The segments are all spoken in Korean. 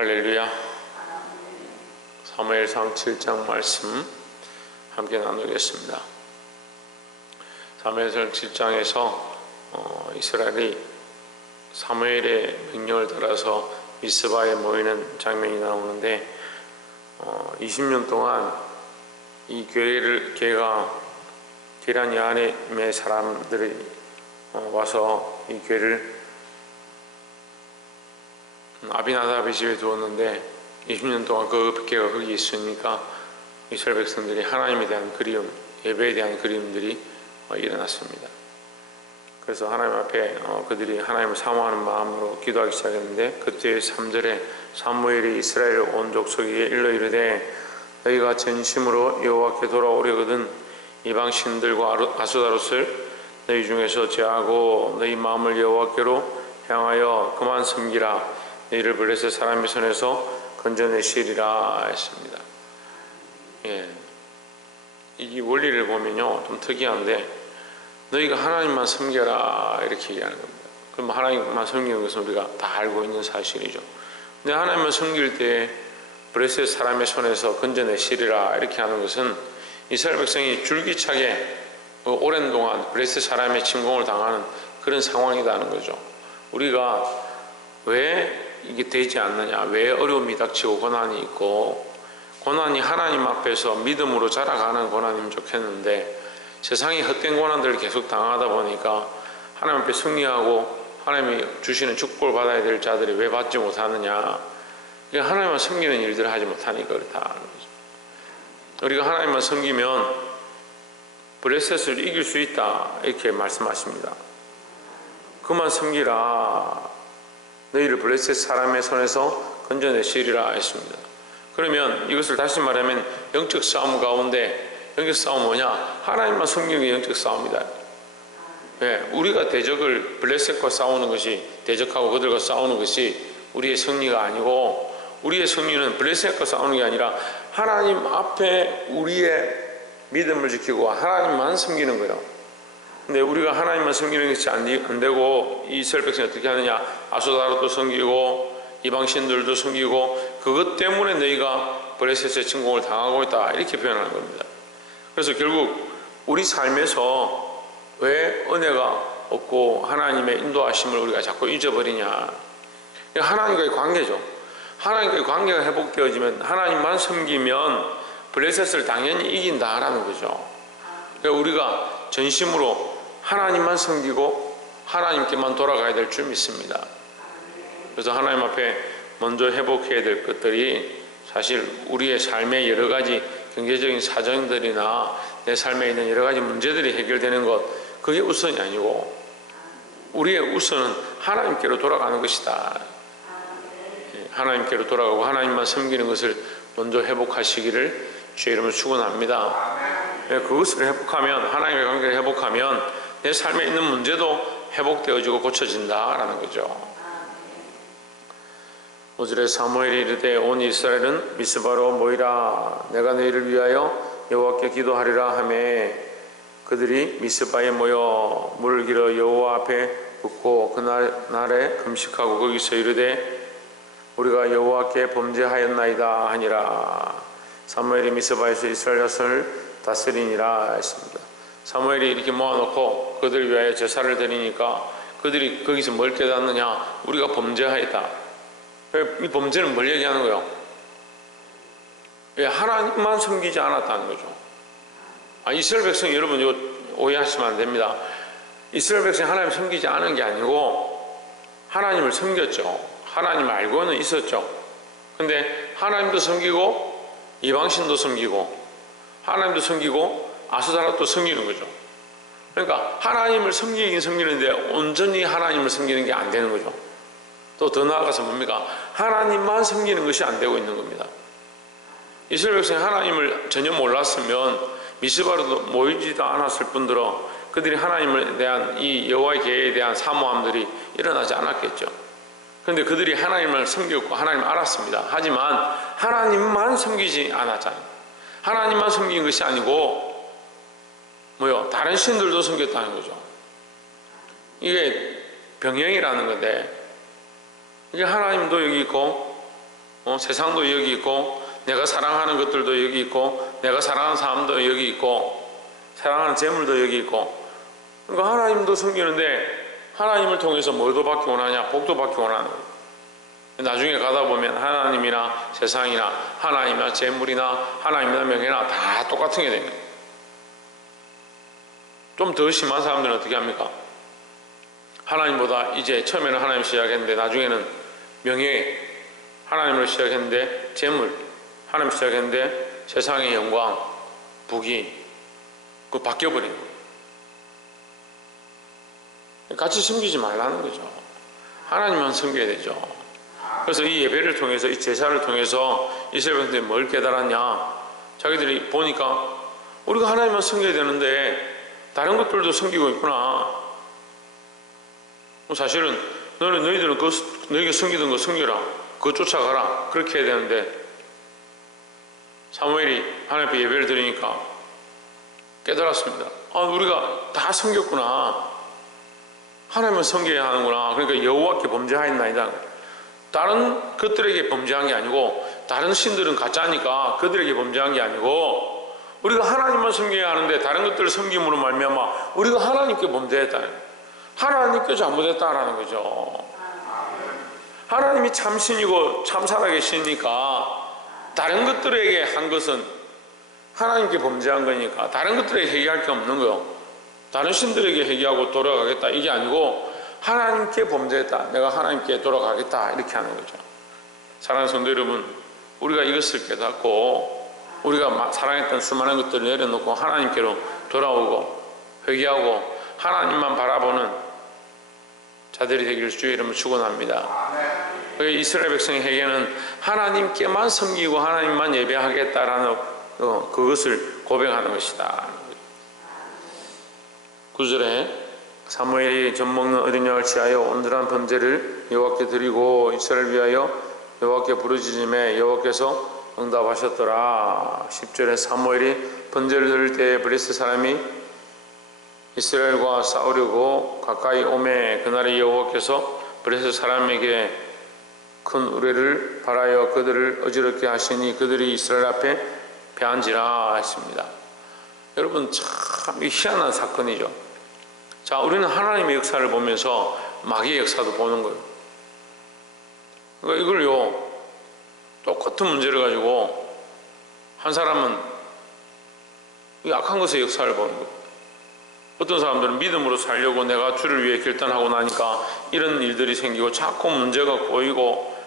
할렐루야. 사무엘상 7장 말씀 함께 나누겠습니다. 사무엘상 7장에서 이스라엘이 사무엘의 명령을 따라서 미스바에 모이는 장면이 나오는데 20년 동안 이 교회가 게란 야안의 사람들이 와서 이 교회를 아비나답의 집에 두었는데 20년 동안 그 교회가 거기 있으니까 이스라엘 백성들이 하나님에 대한 그리움, 예배에 대한 그리움들이 일어났습니다. 그래서 하나님 앞에 그들이 하나님을 사모하는 마음으로 기도하기 시작했는데, 그때 3절에 사무엘이 이스라엘 온 족속에게 일러 이르되 너희가 전심으로 여호와께 돌아오려거든 이방신들과 아수다롯을 너희 중에서 제하고 너희 마음을 여호와께로 향하여 그만 섬기라. 너희를 블레셋 사람의 손에서 건져내시리라 했습니다. 이 원리를 보면요 좀 특이한데, 너희가 하나님만 섬겨라 이렇게 얘기하는 겁니다. 그럼 하나님만 섬기는 것은 우리가 다 알고 있는 사실이죠. 근데 하나님만 섬길 때 블레셋 사람의 손에서 건져내시리라 이렇게 하는 것은 이스라엘 백성이 줄기차게 오랜 동안 블레셋 사람의 침공을 당하는 그런 상황이라는 거죠. 우리가 왜 이게 되지 않느냐, 왜 어려움이 닥치고 고난이 있고, 고난이 하나님 앞에서 믿음으로 자라가는 고난이면 좋겠는데 세상이 헛된 고난들을 계속 당하다 보니까 하나님 앞에 승리하고 하나님이 주시는 축복을 받아야 될 자들이 왜 받지 못하느냐, 하나님만 섬기는 일들을 하지 못하니까 그렇다. 우리가 하나님만 섬기면 블레셋을 이길 수 있다 이렇게 말씀하십니다. 그만 섬기라. 너희를 블레셋 사람의 손에서 건져내시리라 했습니다. 그러면 이것을 다시 말하면 영적 싸움 가운데, 영적 싸움은 뭐냐? 하나님만 섬기는 게 영적 싸움이다. 우리가 대적을 블레셋과 싸우는 것이, 대적하고 그들과 싸우는 것이 우리의 승리가 아니고, 우리의 승리는 블레셋과 싸우는 게 아니라 하나님 앞에 우리의 믿음을 지키고 하나님만 섬기는 거예요. 근데 우리가 하나님만 섬기는 것이 안 되고 이스라엘 백성이 어떻게 하느냐? 아수다롯도 섬기고 이방신들도 섬기고, 그것 때문에 너희가 블레셋의 침공을 당하고 있다 이렇게 표현하는 겁니다. 그래서 결국 우리 삶에서 왜 은혜가 없고 하나님의 인도하심을 우리가 자꾸 잊어버리냐? 하나님과의 관계죠. 하나님과의 관계가 회복되어지면, 하나님만 섬기면 블레셋을 당연히 이긴다라는 거죠. 그러니까 우리가 전심으로 하나님만 섬기고 하나님께만 돌아가야 될 줄 믿습니다. 그래서 하나님 앞에 먼저 회복해야 될 것들이, 사실 우리의 삶의 여러 가지 경제적인 사정들이나 내 삶에 있는 여러 가지 문제들이 해결되는 것, 그게 우선이 아니고 우리의 우선은 하나님께로 돌아가는 것이다. 하나님께로 돌아가고 하나님만 섬기는 것을 먼저 회복하시기를 주의 이름으로 축원합니다. 그것을 회복하면, 하나님의 관계를 회복하면 내 삶에 있는 문제도 회복되어지고 고쳐진다라는 거죠. 5절에 사무엘이 이르되 온 이스라엘은 미스바로 모이라. 내가 너희를 위하여 여호와께 기도하리라 하매 그들이 미스바에 모여 물을 길어 여호와 앞에 붓고 그날에 금식하고 거기서 이르되 우리가 여호와께 범죄하였나이다 하니라. 사무엘이 미스바에서 이스라엘 자손을 다스리니라 했습니다. 사무엘이 이렇게 모아놓고 그들을 위하여 제사를 드리니까 그들이 거기서 뭘 깨닫느냐? 우리가 범죄하였다. 이 범죄는 뭘 얘기하는 거예요? 하나님만 섬기지 않았다는 거죠. 이스라엘 백성, 여러분 이거 오해하시면 안 됩니다. 이스라엘 백성이 하나님을 섬기지 않은 게 아니고 하나님을 섬겼죠. 하나님을 알고는 있었죠. 근데 하나님도 섬기고 이방신도 섬기고 하나님도 섬기고 아수다롯도 섬기는 거죠. 그러니까 하나님을 섬기긴 섬기는데 온전히 하나님을 섬기는 게 안 되는 거죠. 또 더 나아가서 뭡니까? 하나님만 섬기는 것이 안 되고 있는 겁니다. 이스라엘 백성이 하나님을 전혀 몰랐으면 미스바로도 모이지도 않았을 뿐더러 그들이 하나님에 대한 이 여호와의 계획에 대한 사모함들이 일어나지 않았겠죠. 그런데 그들이 하나님을 섬겼고 하나님을 알았습니다. 하지만 하나님만 섬기지 않았잖아요. 하나님만 섬긴 것이 아니고 다른 신들도 섬겼다는 거죠. 이게 병행이라는 건데, 이게 하나님도 여기 있고 세상도 여기 있고 내가 사랑하는 것들도 여기 있고 내가 사랑하는 사람도 여기 있고 사랑하는 재물도 여기 있고, 그러니까 하나님도 섬기는데 하나님을 통해서 뭐도 받기 원하냐? 복도 받기 원하는 거예요. 나중에 가다 보면 하나님이나 세상이나 하나님이나 재물이나 하나님이나 명예나 다 똑같은 게 됩니다. 좀 더 심한 사람들은 어떻게 합니까? 하나님보다 이제 처음에는 하나님 시작했는데 나중에는 명예, 하나님으로 시작했는데 재물, 하나님 시작했는데 세상의 영광, 부귀, 그거 바뀌어버린 거예요. 같이 섬기지 말라는 거죠. 하나님만 섬겨야 되죠. 그래서 이 예배를 통해서, 이 제사를 통해서 이스라엘 백성들이 뭘 깨달았냐? 자기들이 보니까 우리가 하나님만 섬겨야 되는데 다른 것들도 섬기고 있구나. 사실은 너희들은 너희가 섬기던 거 섬겨라, 그거 쫓아가라, 그렇게 해야 되는데 사무엘이 하나님 앞에 예배를 드리니까 깨달았습니다. 우리가 다 섬겼구나. 하나님은 섬겨야 하는구나. 그러니까 여호와께 범죄하였나이다. 다른 것들에게 범죄한 게 아니고, 다른 신들은 가짜니까 그들에게 범죄한 게 아니고, 우리가 하나님만 섬겨야 하는데 다른 것들을 섬김으로 말미암아 우리가 하나님께 범죄했다. 하나님께 잘못했다라는 거죠. 하나님이 참신이고 참 살아계시니까 다른 것들에게 한 것은 하나님께 범죄한 거니까 다른 것들에게 회개할 게 없는 거요. 다른 신들에게 회개하고 돌아가겠다 이게 아니고 하나님께 범죄했다, 내가 하나님께 돌아가겠다, 이렇게 하는 거죠. 사랑하는 성도 여러분, 우리가 이것을 깨닫고 우리가 사랑했던 수많은 것들을 내려놓고 하나님께로 돌아오고 회개하고 하나님만 바라보는 자들이 되기를 주의 이름으로 축원합니다. 이스라엘 백성의 회개는 하나님께만 섬기고 하나님만 예배하겠다라는 그것을 고백하는 것이다. 9절에 사무엘이 젖 먹는 어린 양을 취하여 온전한 번제를 여호와께 드리고 이스라엘을 위하여 여호와께 부르짖음에 여호와께서 응답하셨더라. 10절에 사무엘이 번제를 드릴 때에 블레셋 사람이 이스라엘과 싸우려고 가까이 오매 그날에 여호와께서 블레셋 사람에게 큰 우레를 발하여 그들을 어지럽게 하시니 그들이 이스라엘 앞에 패한지라 했습니다. 여러분, 참 희한한 사건이죠. 자, 우리는 하나님의 역사를 보면서 마귀의 역사도 보는 거예요. 그러니까 이걸요, 똑같은 문제를 가지고 한 사람은 이 악한 것의 역사를 보는 거예요. 어떤 사람들은 믿음으로 살려고 내가 주를 위해 결단하고 나니까 이런 일들이 생기고 자꾸 문제가 꼬이고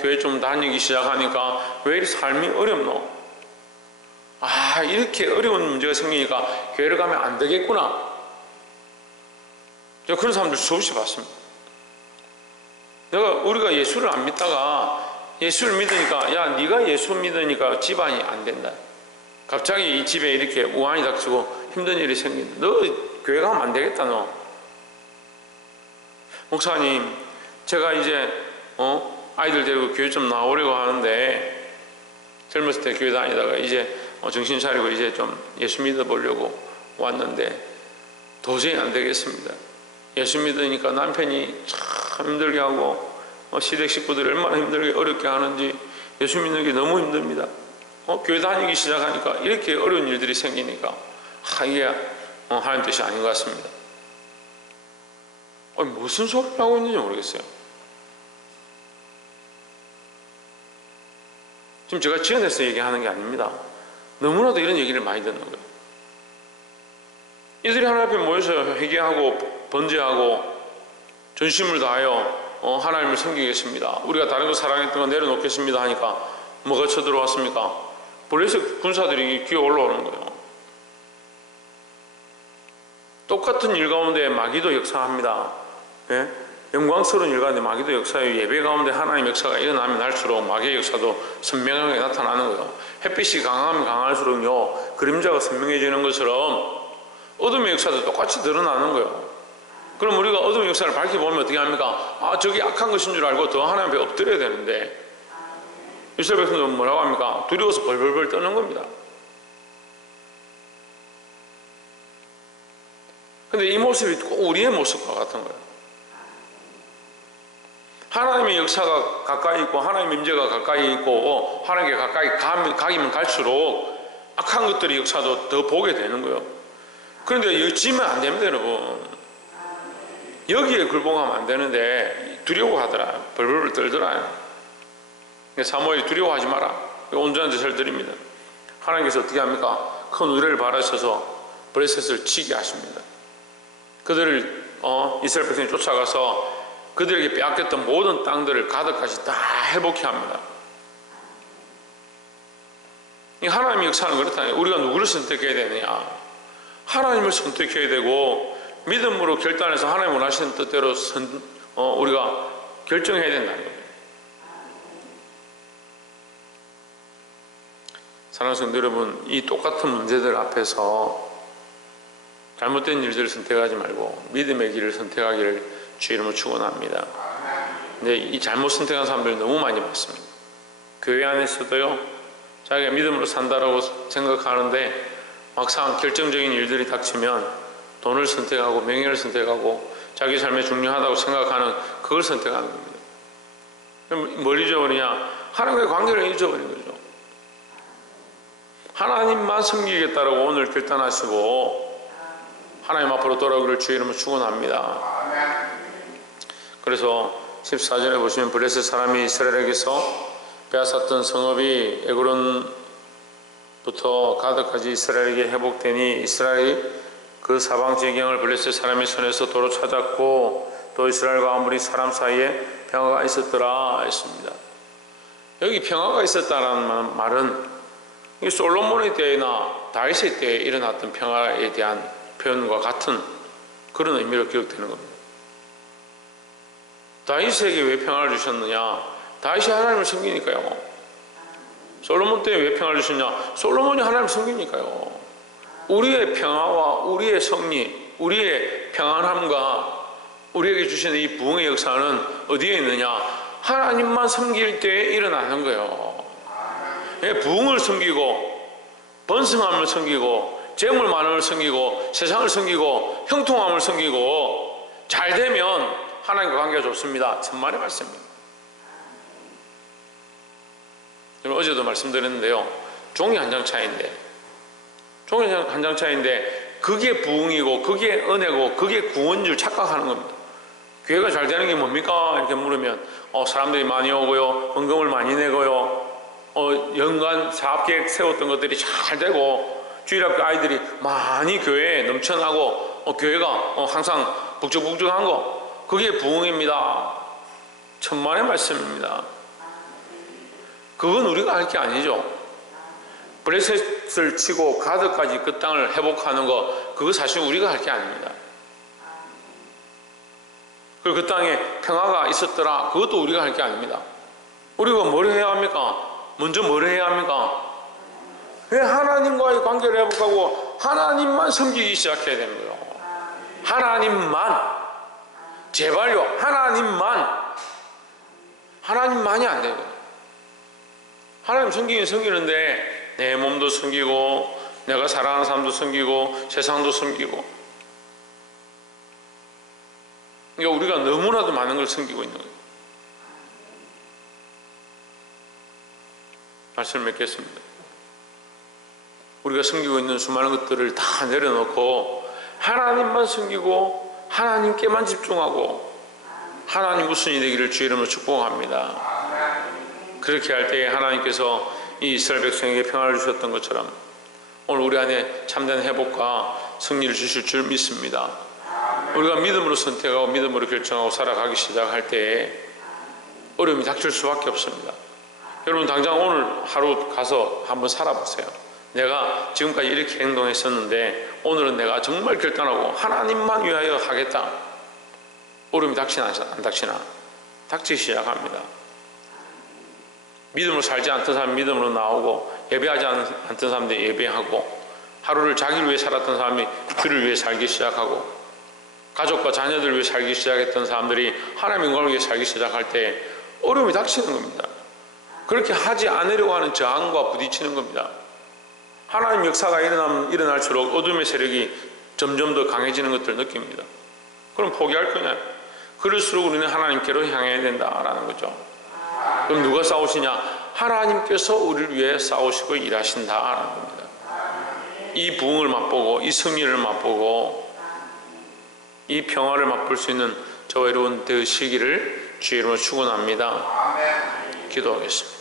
교회 좀 다니기 시작하니까 왜 이렇게 삶이 어렵노? 이렇게 어려운 문제가 생기니까 교회를 가면 안 되겠구나. 그런 사람들 수없이 봤습니다. 우리가 예수를 안 믿다가 예수를 믿으니까, 야, 네가 예수 믿으니까 집안이 안 된다. 갑자기 이 집에 이렇게 우환이 닥치고 힘든 일이 생긴다. 너 교회 가면 안 되겠다, 너. 목사님, 제가 이제 아이들 데리고 교회 좀 나오려고 하는데 젊었을 때 교회 다니다가 이제 정신 차리고 이제 좀 예수 믿어보려고 왔는데 도저히 안 되겠습니다. 예수 믿으니까 남편이 참 힘들게 하고 시댁 식구들이 얼마나 힘들게 어렵게 하는지 예수 믿는 게 너무 힘듭니다. 교회 다니기 시작하니까 이렇게 어려운 일들이 생기니까 이게 하나님 뜻이 아닌 것 같습니다. 무슨 소리를 하고 있는지 모르겠어요. 지금 제가 지어내서 얘기하는 게 아닙니다. 너무나도 이런 얘기를 많이 듣는 거예요. 이들이 하나님 앞에 모여서 회개하고 번제하고 전심을 다하여 하나님을 섬기겠습니다. 우리가 다른 거 사랑했던 거 내려놓겠습니다 하니까 뭐가 쳐들어왔습니까? 블레셋 군사들이 기어 올라오는 거예요. 똑같은 일 가운데 마귀도 역사합니다. 예? 영광스러운 일 가운데 마귀도 역사해요. 예배 가운데 하나님 역사가 일어나면 할수록 마귀의 역사도 선명하게 나타나는 거예요. 햇빛이 강하면 강할수록요, 그림자가 선명해지는 것처럼 어둠의 역사도 똑같이 드러나는 거예요. 그럼 우리가 어둠의 역사를 밝혀보면 어떻게 합니까? 저기 악한 것인 줄 알고 더 하나님 앞에 엎드려야 되는데, 이스라엘 백성들은 뭐라고 합니까? 두려워서 벌벌벌 떠는 겁니다. 근데 이 모습이 꼭 우리의 모습과 같은 거예요. 하나님의 역사가 가까이 있고 하나님의 임재가 가까이 있고 하나님께 가까이 가기면 갈수록 악한 것들의 역사도 더 보게 되는 거예요. 그런데 여기 지면 안 됩니다, 여러분. 여기에 굴복하면 안 되는데 두려워하더라. 벌벌 떨더라. 사무엘이 두려워하지 마라. 온전한 제사를 드립니다. 하나님께서 어떻게 합니까? 큰 우레를 발하셔서 블레셋을 치게 하십니다. 그들을 이스라엘 백성이 쫓아가서 그들에게 빼앗겼던 모든 땅들을 가득까지 다 회복해 합니다. 이 하나님의 역사는 그렇다니까. 우리가 누구를 선택해야 되느냐? 하나님을 선택해야 되고 믿음으로 결단해서 하나님 원하시는 뜻대로 우리가 결정해야 된다는 겁니다. 사랑하는 성도 여러분, 이 똑같은 문제들 앞에서 잘못된 일들을 선택하지 말고 믿음의 길을 선택하기를 주의 이름으로 축원합니다. 근데 이 잘못 선택한 사람들 너무 많이 봤습니다. 교회 안에서도요, 자기가 믿음으로 산다라고 생각하는데 막상 결정적인 일들이 닥치면 돈을 선택하고 명예를 선택하고 자기 삶에 중요하다고 생각하는 그걸 선택하는 겁니다. 그럼 뭘 잊어버리냐? 하나님과의 관계를 잊어버린 거죠. 하나님만 섬기겠다라고 오늘 결단하시고 하나님 앞으로 돌아오기를 주의 이름으로 축원합니다. 그래서 14절에 보시면 블레셋 사람이 이스라엘에게서 빼앗았던 성읍이 에그론부터 가드까지 이스라엘에게 회복되니 이스라엘이 그 사방 지경을 블레셋 사람의 손에서 도로 찾았고 또 이스라엘과 아무리 사람 사이에 평화가 있었더라 했습니다. 여기 평화가 있었다는 말은 솔로몬의 때나 다윗의 때에 일어났던 평화에 대한 표현과 같은 그런 의미로 기록되는 겁니다. 다윗에게 왜 평화를 주셨느냐? 다윗이 하나님을 섬기니까요. 솔로몬 때 왜 평화를 주셨냐? 솔로몬이 하나님을 섬기니까요. 우리의 평화와 우리의 승리, 우리의 평안함과 우리에게 주시는 이 부흥의 역사는 어디에 있느냐? 하나님만 섬길 때에 일어나는 거예요. 부흥을 섬기고 번성함을 섬기고 재물 많음을 섬기고 세상을 섬기고 형통함을 섬기고 잘 되면 하나님과 관계가 좋습니다. 천만의 말씀입니다. 어제도 말씀드렸는데요, 종이 한 장 차이인데 그게 부흥이고 그게 은혜고 그게 구원 줄 착각하는 겁니다. 교회가 잘 되는 게 뭡니까? 이렇게 물으면 사람들이 많이 오고요, 헌금을 많이 내고요, 연간 사업계획 세웠던 것들이 잘 되고 주일학교 아이들이 많이 교회에 넘쳐나고 교회가 항상 북적북적한 거, 그게 부흥입니다. 천만의 말씀입니다. 그건 우리가 할 게 아니죠. 블레셋을 치고 가드까지 그 땅을 회복하는 거, 그거 사실 우리가 할 게 아닙니다. 그리고 그 땅에 평화가 있었더라, 그것도 우리가 할 게 아닙니다. 우리가 뭘 해야 합니까? 먼저 뭘 해야 합니까? 왜 하나님과의 관계를 회복하고 하나님만 섬기기 시작해야 되는 거예요. 하나님만, 제발요, 하나님만이 안 돼요. 하나님 섬기긴 섬기는데 내 몸도 섬기고 내가 사랑하는 사람도 섬기고 세상도 섬기고, 그러니까 우리가 너무나도 많은 걸 섬기고 있는 거예요. 말씀을 맺겠습니다. 우리가 섬기고 있는 수많은 것들을 다 내려놓고 하나님만 섬기고 하나님께만 집중하고 하나님 우선이 되기를 주의 이름으로 축복합니다. 그렇게 할 때에 하나님께서 이 이스라엘 백성에게 평화를 주셨던 것처럼 오늘 우리 안에 참된 회복과 승리를 주실 줄 믿습니다. 우리가 믿음으로 선택하고 믿음으로 결정하고 살아가기 시작할 때에 어려움이 닥칠 수밖에 없습니다. 여러분 당장 오늘 하루 가서 한번 살아보세요. 내가 지금까지 이렇게 행동했었는데 오늘은 내가 정말 결단하고 하나님만 위하여 하겠다. 어려움이 닥치나 안 닥치나? 닥치기 시작합니다. 믿음으로 살지 않던 사람이 믿음으로 나오고 예배하지 않던 사람들이 예배하고 하루를 자기를 위해 살았던 사람이 그를 위해 살기 시작하고 가족과 자녀들을 위해 살기 시작했던 사람들이 하나님의 영광을 위해 살기 시작할 때 어려움이 닥치는 겁니다. 그렇게 하지 않으려고 하는 저항과 부딪히는 겁니다. 하나님 역사가 일어날수록 어둠의 세력이 점점 더 강해지는 것들을 느낍니다. 그럼 포기할 거냐? 그럴수록 우리는 하나님께로 향해야 된다라는 거죠. 그럼 누가 싸우시냐? 하나님께서 우리를 위해 싸우시고 일하신다라는 겁니다. 이 부흥을 맛보고 이 승리를 맛보고 이 평화를 맛볼 수 있는 저와 여러분 되시기를 주의 이름으로 축원합니다. 기도하겠습니다.